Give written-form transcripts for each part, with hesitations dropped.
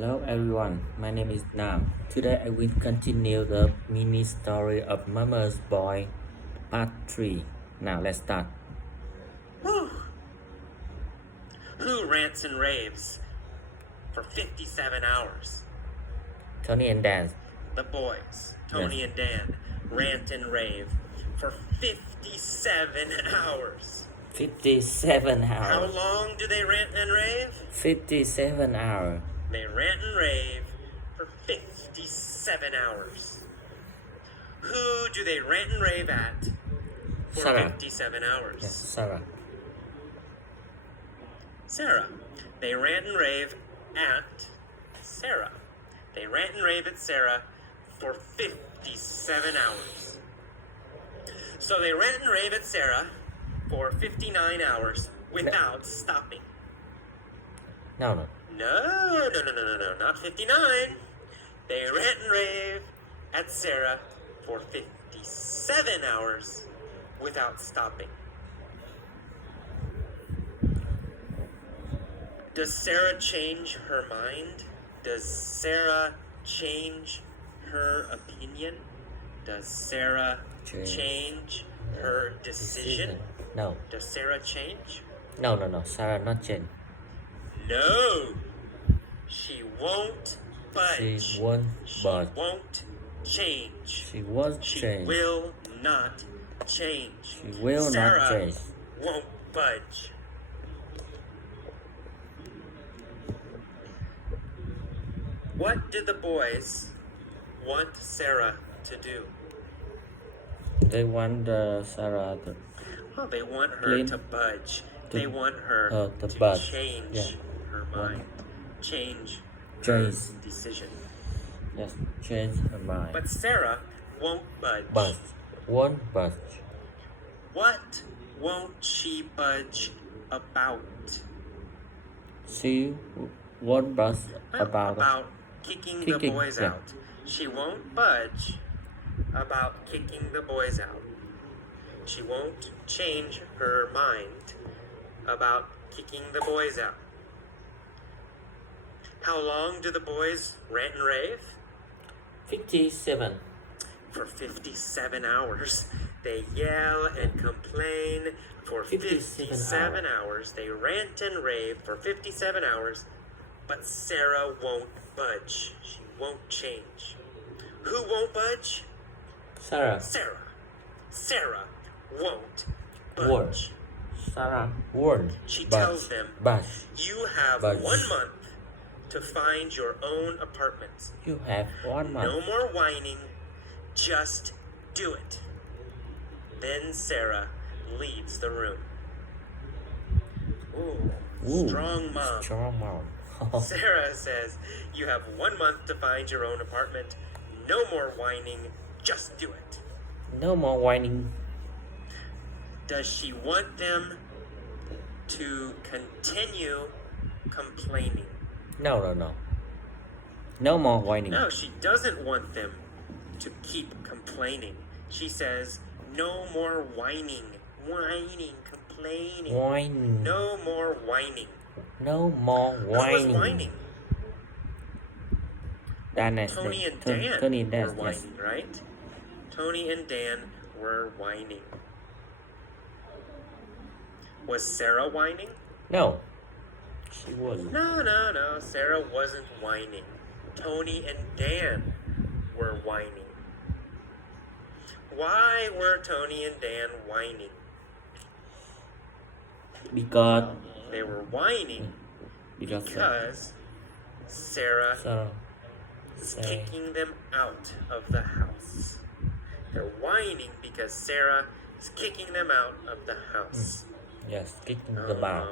Hello everyone, my name is Nam. Today I will continue the mini story of Mama's Boy part 3. Now let's start. Whew. Who rants and raves for 57 hours? Tony and Dan. The boys, Tony and Dan, rant and rave for 57 hours. 57 How hours. long do they rant and rave? 57 hours. They rant and rave for 57 hours. Who do they rant and rave at for Sarah. 57 hours? Yes, Sarah. Sarah. They rant and rave at Sarah. They rant and rave at Sarah for 57 hours. So they rant and rave at Sarah for 59 hours without stopping. No. No, not 59. They rant and rave at Sarah for 57 hours without stopping. Does Sarah change her mind? Does Sarah change her opinion? Does Sarah change her decision? No. Does Sarah change? No. Sarah not change. No. She won't budge. She won't budge. She won't change. She won't She change. will not change. She will Sarah not change. won't budge. What did the boys want Sarah to do? They want Sarah to Well, they want her Clean. to budge. To- They want her to to budge. change Yeah. her Want- mind. Change Change. her decision. Yes, change her mind. But Sarah won't budge. Budge. Won't budge. What won't she budge about? She won't budge about kicking the kicking, boys yeah. out. She won't budge about kicking the boys out. She won't change her mind about kicking the boys out. How long do the boys rant and rave? 57. For 57 hours. They yell and complain for 57 hours. They rant and rave for 57 hours. But Sarah won't budge. She won't change. Who won't budge? Sarah. Sarah. Sarah won't Won't. budge. Sarah won't She budge. tells them, Budge. You have Budge. 1 month to find your own apartment. You have 1 month. No more whining. Just do it. Then Sarah leaves the room. Ooh, strong mom. Strong mom. Sarah says, You have 1 month to find your own apartment. No more whining. Just do it. No more whining. Does she want them to continue complaining? No. No more whining. No, she doesn't want them to keep complaining. She says, No more whining. Whining, complaining. Whining. No more whining. No more Who was whining. whining? Tony and Dan Tony and Dan. were whining, right? Tony and Dan were whining. Was Sarah whining? No. She wasn't. No. Sarah wasn't whining. Tony and Dan were whining. Why were Tony and Dan whining? Because They were whining because Sarah is say kicking them out of the house. They're whining because Sarah is kicking them out of the house. yes, kicking the bar.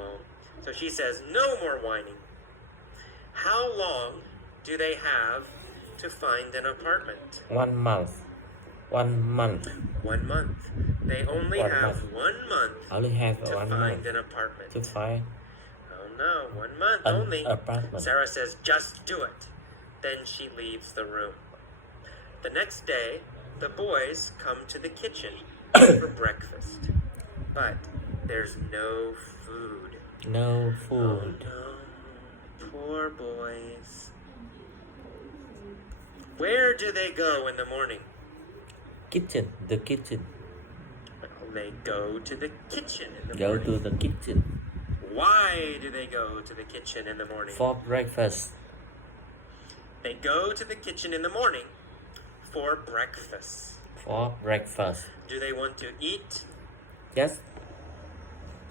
So she says, No more whining. How long do they have to find an apartment? 1 month. 1 month. 1 month. They only 1 have month. 1 month Only have to 1 find month an apartment. to find Oh no, 1 month an only. apartment. Sarah says, Just do it. Then she leaves the room. The next day, the boys come to the kitchen for breakfast. But there's no food. No Oh food. no, poor boys. Where do they go in the morning? Kitchen, the kitchen. Well, they go to the kitchen in the Go morning. to the kitchen Why do they go to the kitchen in the morning? for breakfast. They go to the kitchen in the morning for breakfast. For breakfast. Do they want to eat? Yes.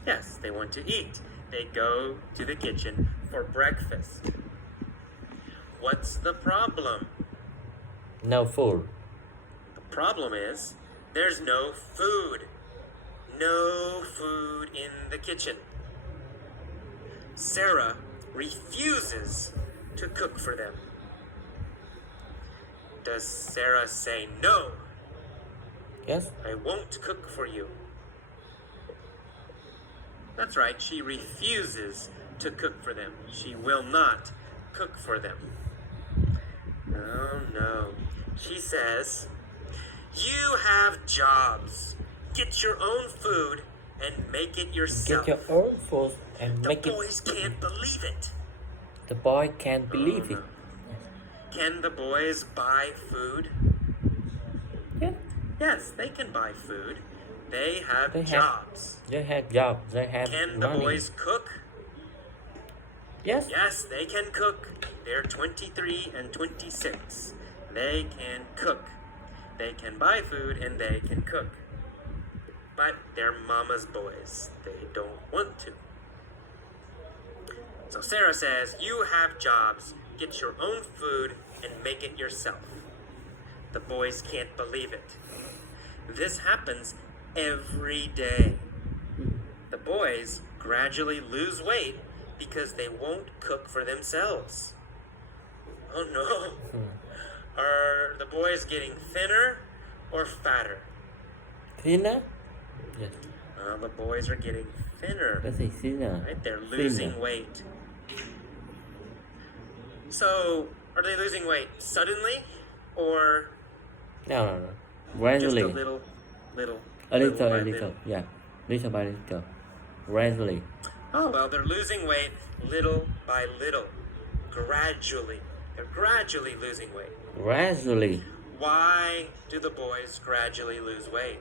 Yes, they want to eat. They go to the kitchen for breakfast. What's the problem? No food. The problem is there's no food. No food in the kitchen. Sarah refuses to cook for them. Does Sarah say, no, Yes. I won't cook for you? That's right, she refuses to cook for them. She will not cook for them. Oh no. She says, you have jobs. Get your own food and make it yourself. Get your own food and The make it. boys can't believe it. The boy can't believe Oh, it. no. Can the boys buy food? Yeah. Yes, they can buy food. They have They have- jobs. They have jobs. They have Can the money. boys cook? Yes. Yes, they can cook. They're 23 and 26. They can cook. They can buy food and they can cook. But they're mama's boys. They don't want to. So Sarah says, you have jobs. Get your own food and make it yourself. The boys can't believe it. This happens every day. The boys gradually lose weight because they won't cook for themselves. Oh no. Are the boys getting thinner or fatter? Thinner. Yes. The boys are getting thinner. That's a thinner. Right? They're losing Thinner. weight. So, are they losing weight suddenly or No. just Gradually. a little? A little, by a little. Yeah. Little by little. Gradually. Oh, well, they're losing weight little by little. Gradually. They're gradually losing weight. Gradually. Why do the boys gradually lose weight?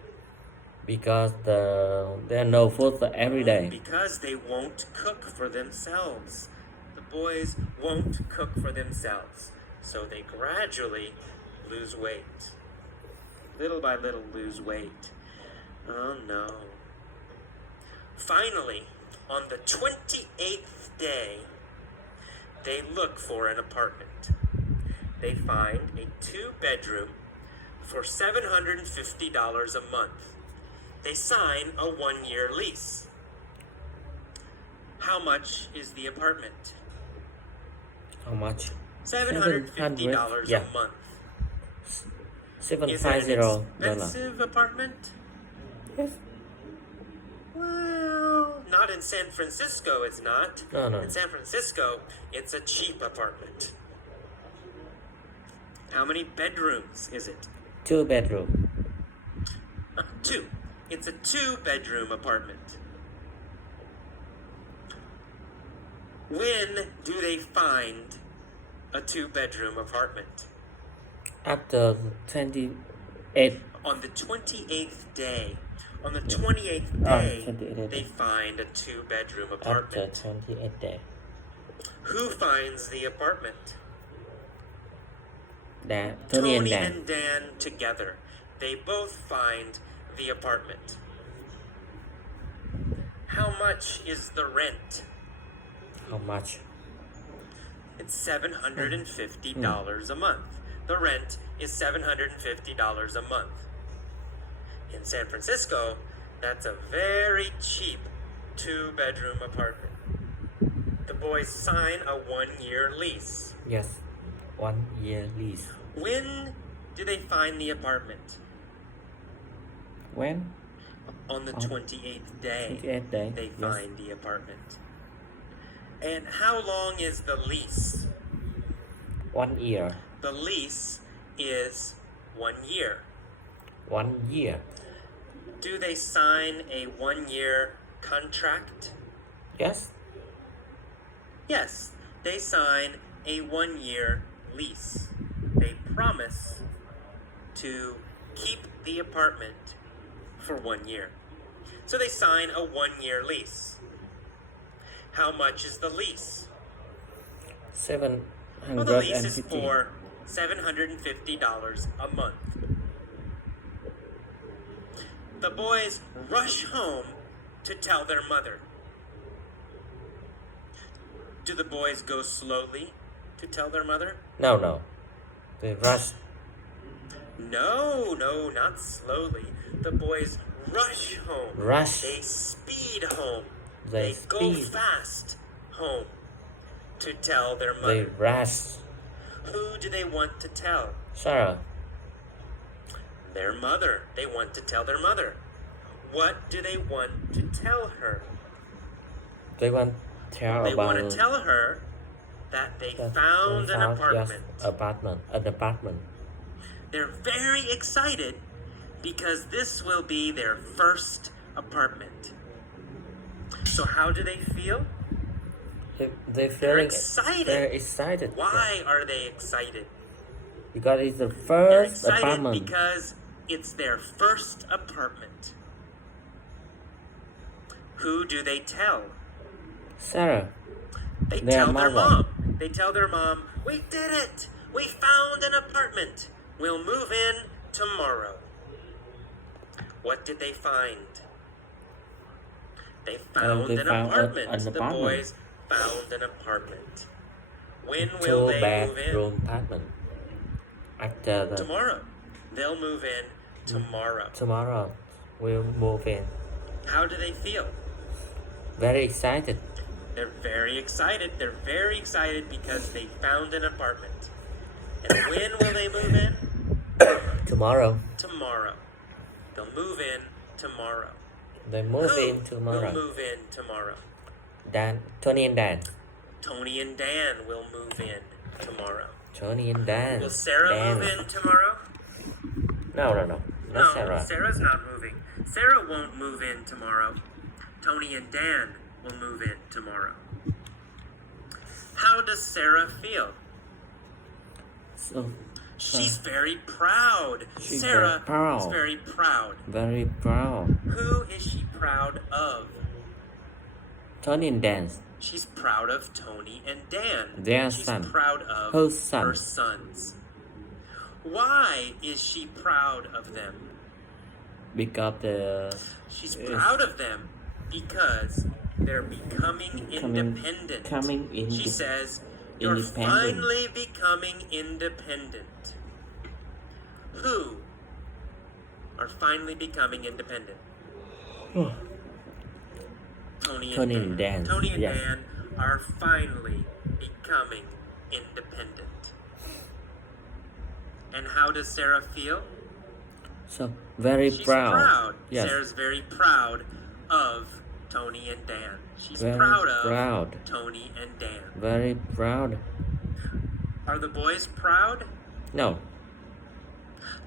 Because there are no food for every day. Because they won't cook for themselves. The boys won't cook for themselves. So they gradually lose weight. Little by little lose weight. Oh no. Finally, on the 28th day, they look for an apartment. They find a 2-bedroom for $750 a month. They sign a 1-year lease. How much is the apartment? How much? $750 yeah. a month. Is it an $750. expensive apartment? Yes. Well, not in San Francisco, it's not. No. In San Francisco, it's a cheap apartment. How many bedrooms is it? 2 bedroom. 2. It's a 2-bedroom apartment. When do they find a 2-bedroom apartment? After 28. On the 28th day. On the 28th Ah, day, 28th. they find a 2-bedroom After apartment. 28 days. Who finds the apartment? Tony and Tony Dan. and Dan together. They both find the apartment. How much is the rent? How much? It's $750 a month. The rent is $750 a month. In San Francisco, that's a very cheap 2-bedroom apartment. The boys sign a 1-year lease. Yes. 1 year lease. When do they find the apartment? When? On the 28th day, 28 days. they Yes. find the apartment. And how long is the lease? 1 year. The lease is 1 year. 1 year. Do they sign a 1-year contract? Yes. Yes, they sign a 1-year lease. They promise to keep the apartment for 1 year. So they sign a 1-year lease. How much is the lease? Well, the lease is 750. for $750 a month. The boys rush home to tell their mother. Do the boys go slowly to tell their mother? No. They rush. No, not slowly. The boys rush home. Rush. They speed home. They go speed. fast home to tell their They mother. rush. Who do they want to tell? Sarah. Their mother. They want to tell their mother. What do they want to tell her? They want to tell They about. want to tell her that they found an apartment. Yes, an apartment. They're very excited because this will be their first apartment. So how do they feel? They're They're excited. They're excited. Why are they excited? Because it's the They're first excited apartment. because it's their first apartment. Who do they tell? Sarah. They Their tell their mother. mom. They tell their mom, we did it! We found an apartment. We'll move in tomorrow. What did they find? They found an apartment. The boys found an apartment. When will they move in? Two-bedroom apartment. After the Tomorrow. They'll move in tomorrow. tomorrow, we'll move in. How do they feel? Very excited. They're very excited. They're very excited because they found an apartment. And when will they move in? Tomorrow. Tomorrow. They'll move in tomorrow. They move Who in tomorrow. will move in tomorrow? Tony and Dan. Tony and Dan will move in tomorrow. Tony and Dan. Will Sarah Dan. move in tomorrow? No. No, Not Sarah. Sarah's not moving. Sarah won't move in tomorrow. Tony and Dan will move in tomorrow. How does Sarah feel? So, She's very proud. She's Sarah very proud. is very proud. very proud. Who is she proud of? Tony and Dan. She's proud of Tony and Dan. Their She's son. proud of Her son. her sons. Why is she proud of them? Because She's proud of them because they're becoming independent. She says, you're independent. finally becoming independent. Who are finally becoming independent? Tony and Dan. Tony and yes. Dan are finally becoming independent. And how does Sarah feel? So very She's proud. Yes. Sarah's very proud of Tony and Dan. She's Very proud of proud. Tony and Dan. Very proud. Are the boys proud? No.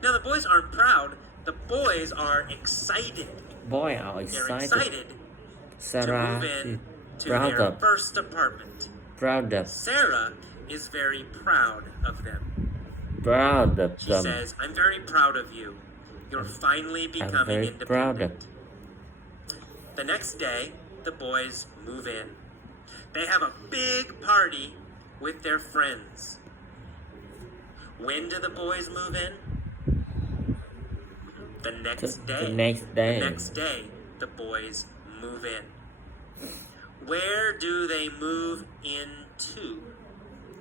No, the boys aren't proud. The boys are excited. Boy are They're excited. excited Sarah to move in is to proud their of. first apartment. Proud of. Sarah is very proud of them. Proud of She them. says, I'm very proud of you. You're finally becoming very independent. proud of. The next day, the boys move in. They have a big party with their friends. When do the boys move in? The next day. The next day. The next day, the boys move in. Where do they move into?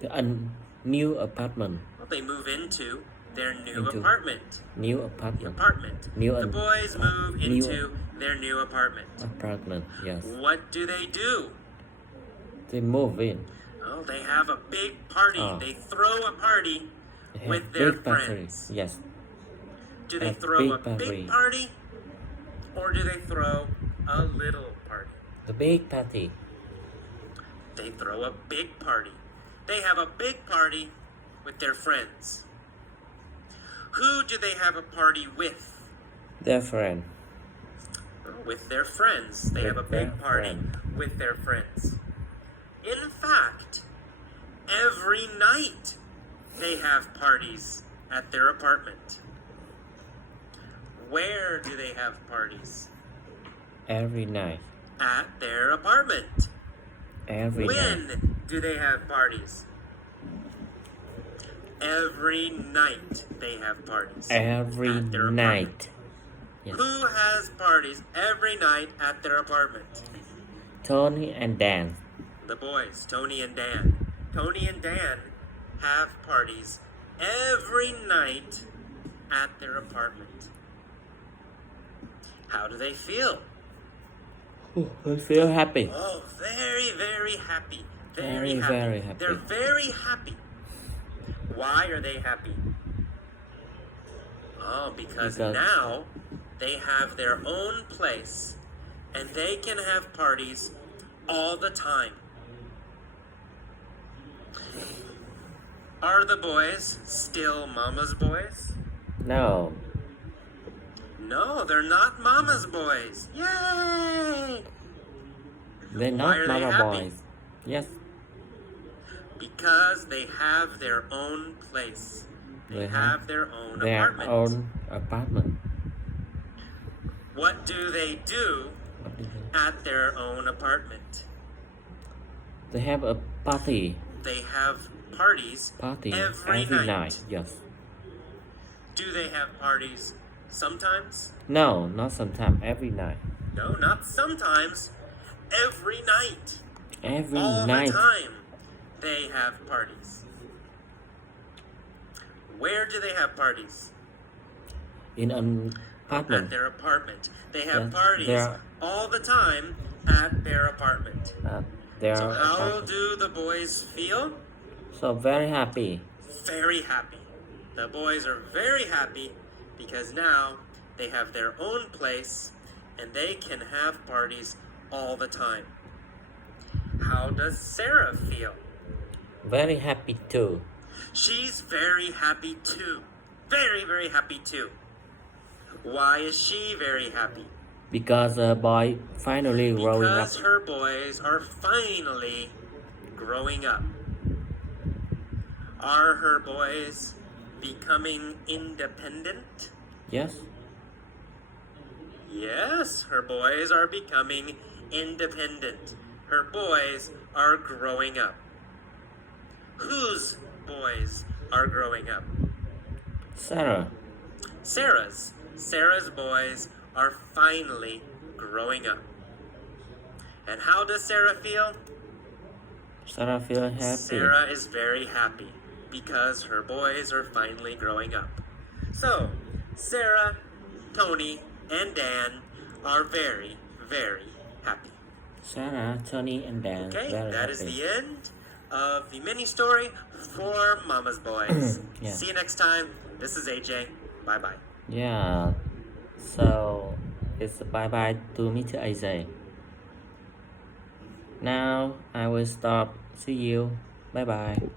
A new apartment. Well, they move into their new Into apartment. New The apartment. apartment. New The boys move new into their new apartment. apartment. Yes. What do they do? They move in. Oh, they have a big party. Oh. They throw a party They have with their big party. friends. Yes. Do they A throw big a party. big party? Or do they throw a little party? The big party. They throw a big party. They have a big party with their friends. Who do they have a party with? Their friend. With their friends. They With have a their big party friend. with their friends. In fact, every night they have parties at their apartment. Where do they have parties? Every night. At their apartment. Every night. When do they have parties? Every night they have parties. Every at their night. apartment. Yes. Who has parties every night at their apartment? Tony and Dan. The boys, Tony and Dan. Tony and Dan have parties every night at their apartment. How do they feel? I feel happy. Oh, very, very happy. Very happy. They're very happy. Why are they happy? Oh, because now they have their own place and they can have parties all the time. Are the boys still Mama's boys? No. No, they're not Mama's boys. Yay! They're Why not are they mama happy? boys. Yes. Because they have their own place. They have their own their apartment. own apartment. What do they do at their own apartment? They have a party. They have parties every night. Yes. Do they have parties sometimes? No, not sometimes. Every night. No, not sometimes. Every night. Every All night. the time they have parties. Where do they have parties? In an apartment. At their apartment. They have Yes, parties all the time at their apartment. Their So how apartment. do the boys feel? So very happy. Very happy. The boys are very happy because now they have their own place and they can have parties all the time. How does Sarah feel? Very happy too. She's very happy too. Very, very happy too. Why is she very happy? Because the boy finally growing up. Because her boys are finally growing up. Are her boys becoming independent? Yes. Yes, her boys are becoming independent. Her boys are growing up. Whose boys are growing up? Sarah. Sarah's. Sarah's boys are finally growing up. And how does Sarah feel? Sarah feel happy. Sarah is very happy because her boys are finally growing up. So, Sarah, Tony, and Dan are very, very happy. Sarah, Tony, and Dan. Okay, very that happy. is the end of the mini story for Mama's Boys. Yeah. See you next time. This is AJ. Bye-bye. Yeah. So it's a bye-bye to Mr. AJ. Now I will stop. See you. Bye-bye.